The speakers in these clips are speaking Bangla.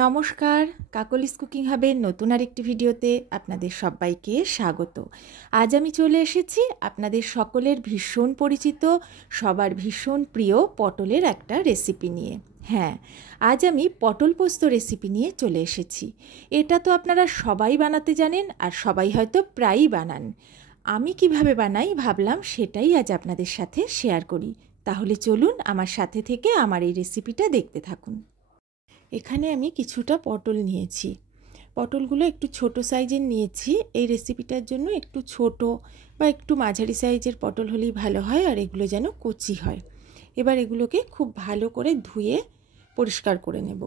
নমস্কার, কাকলিস কুকিং হাবের নতুন আরেকটি ভিডিওতে আপনাদের সবাইকে স্বাগত। আজ আমি চলে এসেছি আপনাদের সকলের ভীষণ পরিচিত, সবার ভীষণ প্রিয় পটলের একটা রেসিপি নিয়ে। হ্যাঁ, আজ আমি পটল পোস্ত রেসিপি নিয়ে চলে এসেছি। এটা তো আপনারা সবাই বানাতে জানেন আর সবাই হয়তো প্রায়ই বানান। আমি কিভাবে বানাই ভাবলাম সেটাই আজ আপনাদের সাথে শেয়ার করি। তাহলে চলুন আমার সাথে থেকে আমার এই রেসিপিটা দেখতে থাকুন। এখানে আমি কিছুটা পটল নিয়েছি। পটলগুলো একটু ছোট সাইজের নিয়েছি। এই রেসিপিটার জন্য একটু ছোট বা একটু মাঝারি সাইজের পটল হলেই ভালো হয়, আর এগুলো যেন কচি হয়। এবার এগুলোকে খুব ভালো করে ধুয়ে পরিষ্কার করে নেব।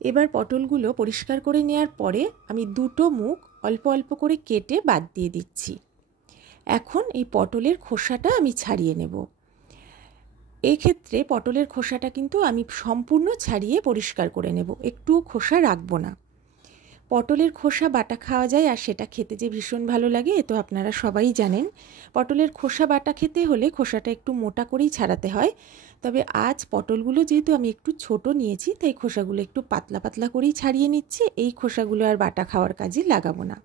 এবার পটলগুলো পরিষ্কার করে নেওয়ার পরে আমি দুটো মুখ অল্প অল্প করে কেটে বাদ দিয়ে দিচ্ছি। এখন এই পটলের খোসাটা আমি ছাড়িয়ে নেব। এই ক্ষেত্রে পটলের খোসাটা কিন্তু আমি সম্পূর্ণ ছাড়িয়ে পরিষ্কার করে নেব, একটুও খোসা রাখবো না। পটলের খোসা বাটা খাওয়া যায় আর সেটা খেতে যে ভীষণ ভালো লাগে এ তো আপনারা সবাই জানেন। পটলের খোসা বাটা খেতে হলে খোসাটা একটু মোটা করেই ছাড়াতে হয়, তবে আজ পটলগুলো যেহেতু আমি একটু ছোট নিয়েছি তাই খোসাগুলো একটু পাতলা পাতলা করেই ছাড়িয়ে নিচ্ছি। এই খোসাগুলো আর বাটা খাওয়ার কাজে লাগাবো না।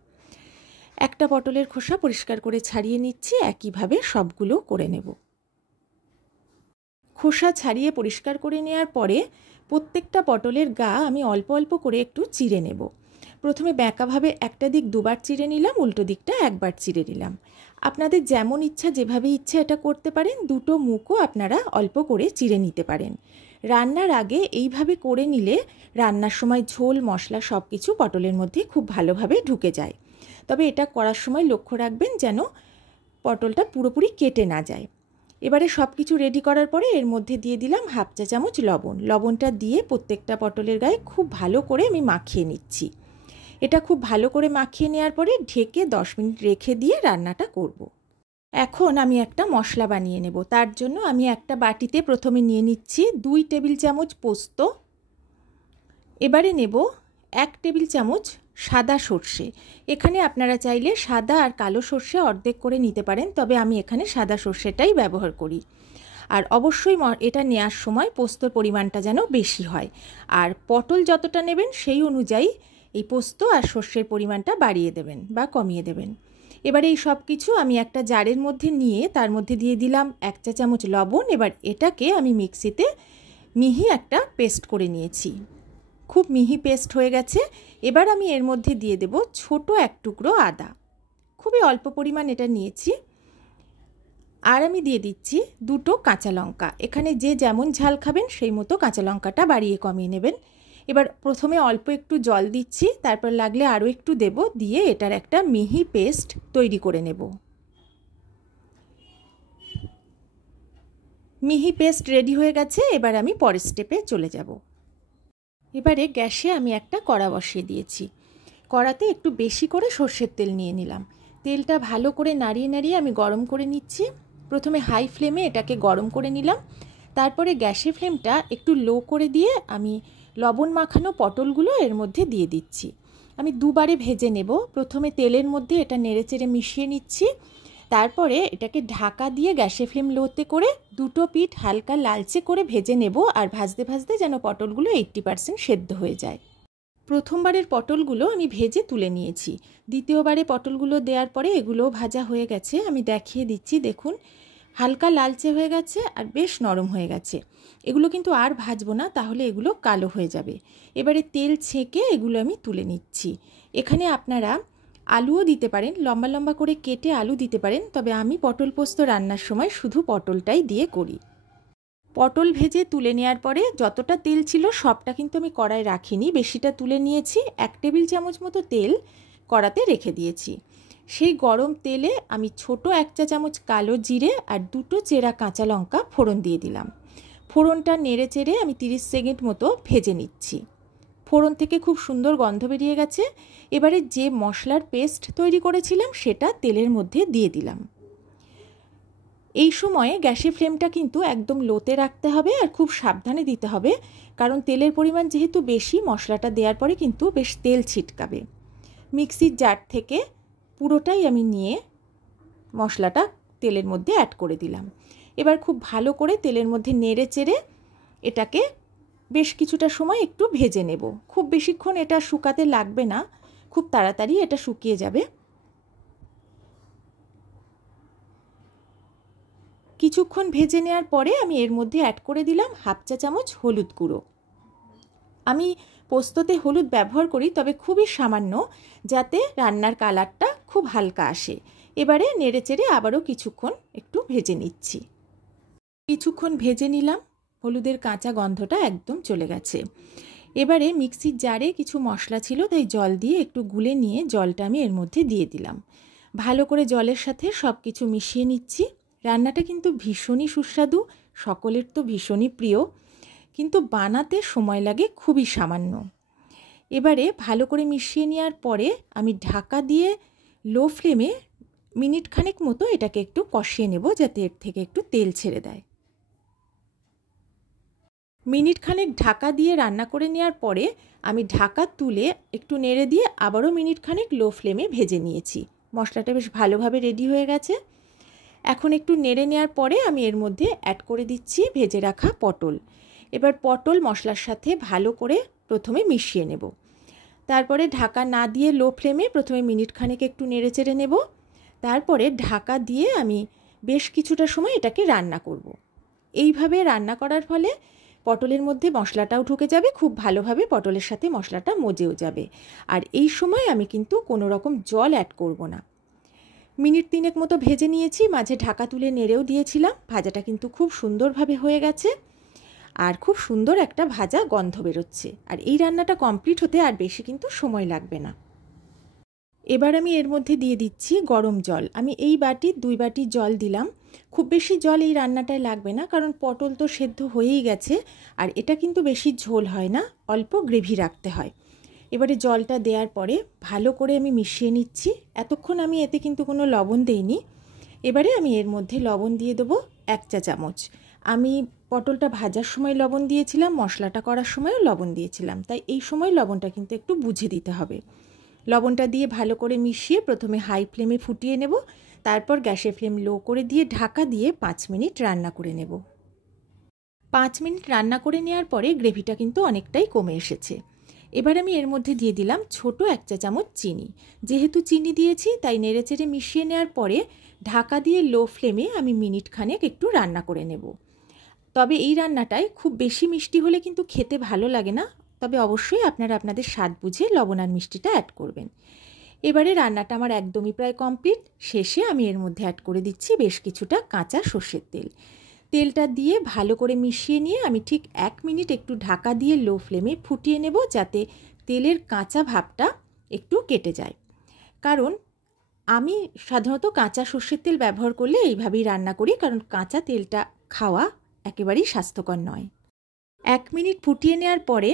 একটা পটলের খোসা পরিষ্কার করে ছাড়িয়ে নিচ্ছি, একইভাবে সবগুলো করে নেব। খোসা ছাড়িয়ে পরিষ্কার করে নেওয়ার পরে প্রত্যেকটা পটলের গা আমি অল্প অল্প করে একটু চিড়ে নেব। প্রথমে ব্যাঁকাভাবে একটা দিক দুবার চিড়ে নিলাম, উল্টো দিকটা একবার চিড়ে নিলাম। আপনাদের যেমন ইচ্ছা যেভাবে ইচ্ছা এটা করতে পারেন। দুটো মুখও আপনারা অল্প করে চিড়ে নিতে পারেন। রান্নার আগে এইভাবে করে নিলে রান্নার সময় ঝোল মশলা সব কিছু পটলের মধ্যে খুব ভালোভাবে ঢুকে যায়। তবে এটা করার সময় লক্ষ্য রাখবেন যেন পটলটা পুরোপুরি কেটে না যায়। এবারে সব কিছু রেডি করার পরে এর মধ্যে দিয়ে দিলাম হাফ চা চামচ লবণ। লবণটা দিয়ে প্রত্যেকটা পটলের গায়ে খুব ভালো করে আমি মাখিয়ে নিচ্ছি। এটা খুব ভালো করে মাখিয়ে নেওয়ার পরে ঢেকে 10 মিনিট রেখে দিয়ে রান্নাটা করব। এখন আমি একটা মশলা বানিয়ে নেব। তার জন্য আমি একটা বাটিতে প্রথমে নিয়ে নিচ্ছি 2 টেবিল চামচ পোস্ত। এবারে নেব 1 টেবিল চামচ সাদা সর্ষে। এখানে আপনারা চাইলে সাদা আর কালো সর্ষে অর্ধেক করে নিতে পারেন, তবে আমি এখানে সাদা সর্ষেটাই ব্যবহার করি। আর অবশ্যই এটা নেওয়ার সময় পোস্তর পরিমাণটা যেন বেশি হয়, আর পটল যতটা নেবেন সেই অনুযায়ী এই পোস্ত আর সর্ষের পরিমাণটা বাড়িয়ে দেবেন বা কমিয়ে দেবেন। এবারে এই সব কিছু আমি একটা জারের মধ্যে নিয়ে তার মধ্যে দিয়ে দিলাম 1 চা চামচ লবণ। এবার এটাকে আমি মিক্সিতে মিহি একটা পেস্ট করে নিয়েছি। খুব মিহি পেস্ট হয়ে গেছে। এবার আমি এর মধ্যে দিয়ে দেব ছোট এক টুকরো আদা। খুবই অল্প পরিমাণ এটা নিয়েছি। আর আমি দিয়ে দিচ্ছি দুটো কাঁচা লঙ্কা। এখানে যে যেমন ঝাল খাবেন সেই মতো কাঁচা লঙ্কাটা বাড়িয়ে কমিয়ে নেবেন। এবার প্রথমে অল্প একটু জল দিচ্ছি, তারপর লাগলে আরও একটু দেব, দিয়ে এটার একটা মিহি পেস্ট তৈরি করে নেব। মিহি পেস্ট রেডি হয়ে গেছে। এবার আমি পরের স্টেপে চলে যাব। এবারে গ্যাসে আমি একটা কড়া বসিয়ে দিয়েছি। কড়াতে একটু বেশি করে সর্ষের তেল নিয়ে নিলাম। তেলটা ভালো করে নাড়িয়ে নাড়িয়ে আমি গরম করে নিচ্ছি। প্রথমে হাই ফ্লেমে এটাকে গরম করে নিলাম, তারপরে গ্যাসের ফ্লেমটা একটু লো করে দিয়ে আমি লবণ মাখানো পটলগুলো এর মধ্যে দিয়ে দিচ্ছি। আমি দুবারে ভেজে নেব। প্রথমে তেলের মধ্যে এটা নেড়েচেড়ে মিশিয়ে নিচ্ছি, তারপরে এটাকে ঢাকা দিয়ে গ্যাসের ফ্লেম লোতে করে দুটো পিঠ হালকা লালচে করে ভেজে নেব। আর ভাজতে ভাজতে যেন পটলগুলো 80% সেদ্ধ হয়ে যায়। প্রথমবারের পটলগুলো আমি ভেজে তুলে নিয়েছি। দ্বিতীয়বারে পটলগুলো দেওয়ার পরে এগুলোও ভাজা হয়ে গেছে। আমি দেখিয়ে দিচ্ছি, দেখুন হালকা লালচে হয়ে গেছে আর বেশ নরম হয়ে গেছে। এগুলো কিন্তু আর ভাজবো না, তাহলে এগুলো কালো হয়ে যাবে। এবারে তেল ছেঁকে এগুলো আমি তুলে নিচ্ছি। এখানে আপনারা আলুও দিতে পারেন, লম্বা লম্বা করে কেটে আলু দিতে পারেন, তবে আমি পটল পোস্ত রান্নার সময় শুধু পটলটাই দিয়ে করি। পটল ভেজে তুলে নেওয়ার পরে যতটা তেল ছিল সবটা কিন্তু আমি কড়ায় রাখিনি, বেশিটা তুলে নিয়েছি। 1 টেবিল চামচ মতো তেল কড়াতে রেখে দিয়েছি। সেই গরম তেলে আমি ছোট 1 চা চামচ কালো জিরে আর দুটো চেরা কাঁচা লঙ্কা ফোড়ন দিয়ে দিলাম। ফোড়নটা নেড়ে চেড়ে আমি 30 সেকেন্ড মতো ভেজে নিচ্ছি। ফোড়ন থেকে খুব সুন্দর গন্ধ বেরিয়ে গেছে। এবারে যে মশলার পেস্ট তৈরি করেছিলাম সেটা তেলের মধ্যে দিয়ে দিলাম। এই সময়ে গ্যাসের ফ্লেমটা কিন্তু একদম লোতে রাখতে হবে আর খুব সাবধানে দিতে হবে, কারণ তেলের পরিমাণ যেহেতু বেশি, মশলাটা দেওয়ার পরে কিন্তু বেশ তেল ছিটকাবে। মিক্সির জার থেকে পুরোটাই আমি নিয়ে মশলাটা তেলের মধ্যে অ্যাড করে দিলাম। এবার খুব ভালো করে তেলের মধ্যে নেড়ে চেড়ে এটাকে বেশ কিছুটা সময় একটু ভেজে নেব। খুব বেশিক্ষণ এটা শুকাতে লাগবে না, খুব তাড়াতাড়ি এটা শুকিয়ে যাবে। কিছুক্ষণ ভেজে নেওয়ার পরে আমি এর মধ্যে অ্যাড করে দিলাম 1/2 চা চামচ হলুদ গুঁড়ো। আমি পোস্ততে হলুদ ব্যবহার করি, তবে খুবই সামান্য, যাতে রান্নার কালারটা খুব হালকা আসে। এবারে নেড়েচেড়ে আবারও কিছুক্ষণ একটু ভেজে নিচ্ছি। কিছুক্ষণ ভেজে নিলাম, হলুদের কাঁচা গন্ধটা একদম চলে গেছে। এবারে মিক্সির জারে কিছু মশলা ছিল, তাই জল দিয়ে একটু গুলে নিয়ে জলটা আমি এর মধ্যে দিয়ে দিলাম। ভালো করে জলের সাথে সব কিছু মিশিয়ে নিচ্ছি। রান্নাটা কিন্তু ভীষণই সুস্বাদু, সকলের তো ভীষণই প্রিয়, কিন্তু বানাতে সময় লাগে খুবই সামান্য। এবারে ভালো করে মিশিয়ে নেওয়ার পরে আমি ঢাকা দিয়ে লো ফ্লেমে মিনিট খানেক মতো এটাকে একটু কষিয়ে নেব, যাতে এর থেকে একটু তেল ছেড়ে দেয়। মিনিট খানেক ঢাকা দিয়ে রান্না করে নেওয়ার পরে আমি ঢাকা তুলে একটু নেড়ে দিয়ে আবারও মিনিট খানেক লো ফ্লেমে ভেজে নিয়েছি। মশলাটা বেশ ভালোভাবে রেডি হয়ে গেছে। এখন একটু নেড়ে নেওয়ার পরে আমি এর মধ্যে অ্যাড করে দিচ্ছি ভেজে রাখা পটল। এবার পটল মশলার সাথে ভালো করে প্রথমে মিশিয়ে নেব। তারপরে ঢাকা না দিয়ে লো ফ্লেমে প্রথমে মিনিট খানেক একটু নেড়ে চেড়ে নেব। তারপরে ঢাকা দিয়ে আমি বেশ কিছুটা সময় এটাকে রান্না করব। এইভাবে রান্না করার ফলে পটলের মধ্যে মশলাটাও ঢুকে যাবে, খুব ভালোভাবে পটলের সাথে মশলাটা মজেও যাবে। আর এই সময় আমি কিন্তু কোনো রকম জল অ্যাড করব না। মিনিট 3 মতো ভেজে নিয়েছি, মাঝে ঢাকা তুলে নেড়েও দিয়েছিলাম। ভাজাটা কিন্তু খুব সুন্দরভাবে হয়ে গেছে, আর খুব সুন্দর একটা ভাজা গন্ধ বেরোচ্ছে। আর এই রান্নাটা কমপ্লিট হতে আর বেশি কিন্তু সময় লাগবে না। এবার আমি এর মধ্যে দিয়ে দিচ্ছি গরম জল। আমি এই বাটির 2 বাটি জল দিলাম। খুব বেশি জল এই রান্নাটায় লাগবে না, কারণ পটল তো সেদ্ধ হয়েই গেছে, আর এটা কিন্তু বেশি ঝোল হয় না, অল্প গ্রেভি রাখতে হয়। এবারে জলটা দেওয়ার পরে ভালো করে আমি মিশিয়ে নিচ্ছি। এতক্ষণ আমি এতে কিন্তু কোনো লবণ দেইনি। এবারে আমি এর মধ্যে লবণ দিয়ে দেবো 1 চা চামচ। আমি পটলটা ভাজার সময় লবণ দিয়েছিলাম, মশলাটা করার সময়ও লবণ দিয়েছিলাম, তাই এই সময় লবণটা কিন্তু একটু বুঝে দিতে হবে। লবণটা দিয়ে ভালো করে মিশিয়ে প্রথমে হাই ফ্লেমে ফুটিয়ে নেব, তারপর গ্যাসের ফ্লেম লো করে দিয়ে ঢাকা দিয়ে 5 মিনিট রান্না করে নেব। 5 মিনিট রান্না করে নেওয়ার পরে গ্রেভিটা কিন্তু অনেকটাই কমে এসেছে। এবার আমি এর মধ্যে দিয়ে দিলাম ছোট 1 চা চামচ চিনি। যেহেতু চিনি দিয়েছি, তাই নেড়েচেড়ে মিশিয়ে নেওয়ার পরে ঢাকা দিয়ে লো ফ্লেমে আমি মিনিট খানেক একটু রান্না করে নেব। তবে এই রান্নাটায় খুব বেশি মিষ্টি হলে কিন্তু খেতে ভালো লাগে না, তবে অবশ্যই আপনারা আপনাদের স্বাদ বুঝে লবণ আর মিষ্টিটা অ্যাড করবেন। এবারে রান্নাটা আমার একদমই প্রায় কমপ্লিট। শেষে আমি এর মধ্যে অ্যাড করে দিচ্ছি বেশ কিছুটা কাঁচা সর্ষের তেল। তেলটা দিয়ে ভালো করে মিশিয়ে নিয়ে আমি ঠিক 1 মিনিট একটু ঢাকা দিয়ে লো ফ্লেমে ফুটিয়ে নেব, যাতে তেলের কাঁচা ভাবটা একটু কেটে যায়। কারণ আমি সাধারণত কাঁচা সর্ষের তেল ব্যবহার করলে এইভাবেই রান্না করি, কারণ কাঁচা তেলটা খাওয়া একেবারেই স্বাস্থ্যকর নয়। 1 মিনিট ফুটিয়ে নেওয়ার পরে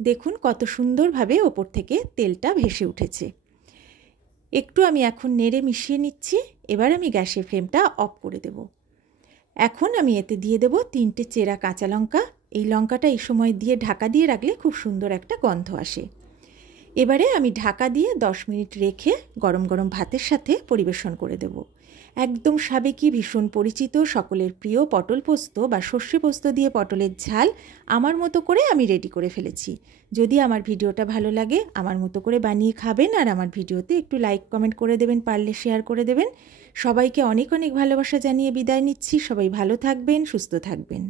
দেখুন কত সুন্দরভাবে ওপর থেকে তেলটা ভেসে উঠেছে। একটু আমি এখন নেড়ে মিশিয়ে নিচ্ছি। এবার আমি গ্যাসের ফ্লেমটা অফ করে দেব। এখন আমি এতে দিয়ে দেব 3টে চেরা কাঁচা লঙ্কা। এই লঙ্কাটা এই সময় দিয়ে ঢাকা দিয়ে রাখলে খুব সুন্দর একটা গন্ধ আসে। এবারে আমি ঢাকা দিয়ে 10 মিনিট রেখে গরম গরম ভাতের সাথে পরিবেশন করে দেব। একদম সাবেকি, ভীষণ পরিচিত, সকলের প্রিয় পটল পোস্ত বা সর্ষে পোস্ত দিয়ে পটলের ঝাল আমার মতো করে আমি রেডি করে ফেলেছি। যদি আমার ভিডিওটা ভালো লাগে আমার মতো করে বানিয়ে খাবেন, আর আমার ভিডিওতে একটু লাইক কমেন্ট করে দেবেন, পারলে শেয়ার করে দেবেন। সবাইকে অনেক অনেক ভালোবাসা জানিয়ে বিদায় নিচ্ছি। সবাই ভালো থাকবেন, সুস্থ থাকবেন।